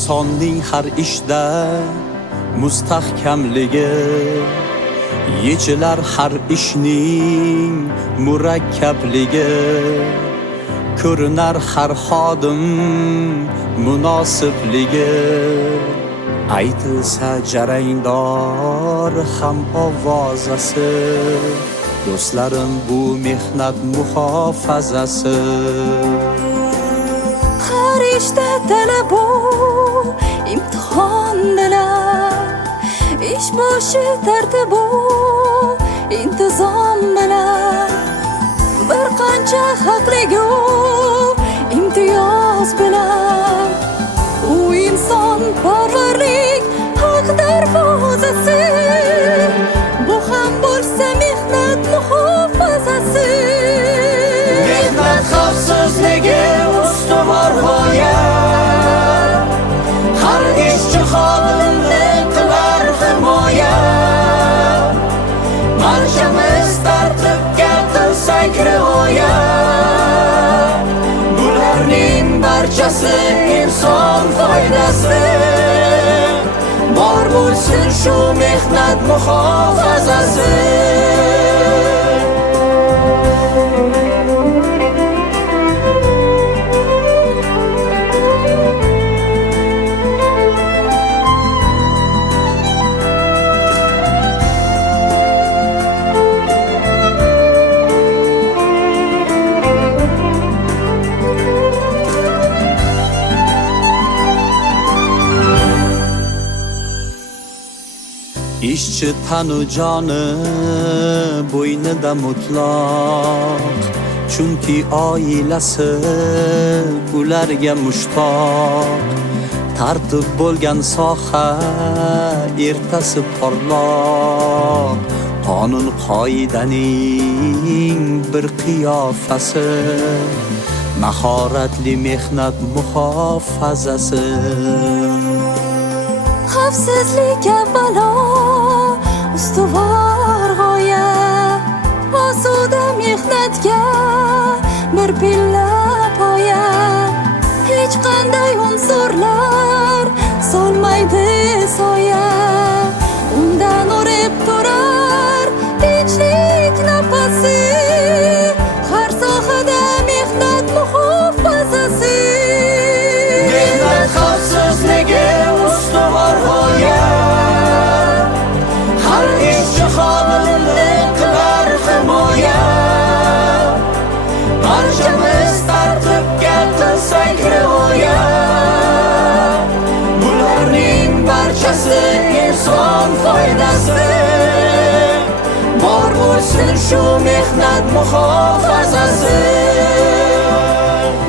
insonning har ishda mustahkamligi, yechilar har ishning murakkabligi, ko'rinar har xodim munosibligi. Aytilsa jarangdor ham ovozasi, do'stlarim bu mehnat muhofazasi. Har ishda talab bu imtihondalar, ish boshi tartib bu intizom bilan, bir qancha haqligu imtiyoz bilan. U inson parvarlik haq darvozasi, bu ham bo'lsa mehnat muhofazasi. Mehnat xavfsizligi ustuvor g'oya, har ishchi xodimni qilar himoya. Barchamiz tartibga qilsak rioya, bularning barchasi inson foydasi. Bor bo'lsin shu mehnat muhofazasi. Ishchi tanu joni bo'ynida mutlaq, chunki oilasi ularga mushtoq. Tartib bo'lgan soha ertasi porloq, qonun qoidaning bir qiyofasi, mahoratli mehnat muhofazasi. Xavfsizlik avvalo ustuvor g'oya, osuda mehnatga bir pilla poya. Hech qanday unsurlar solmaydi soya, undan o'rib turar tinchlik nafasi. Har sohada mehnat muhofazasi. Mehnat xavfsizligi ustuvor g'oya, har ishchi xodimni qilar himoya. Barchamiz tartibga qilsak rioya, bularning barchasi inson foydasi. Bor bo'lsin shu mehnat muhofazasi.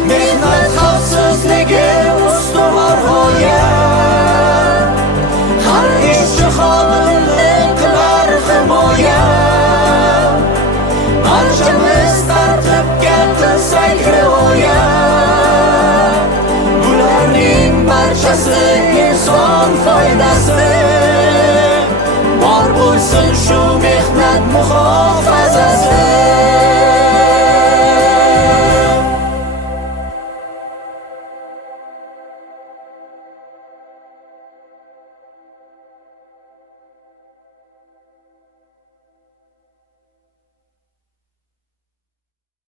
Mehnat xavfsizligi ustuvor g'oya, har ishchi xodimni qilar himoya. Barchamiz tartibga qilsak rioya, bularning barchasi inson foydasi. Bor bo'lsin shu mehnat muhofazasi.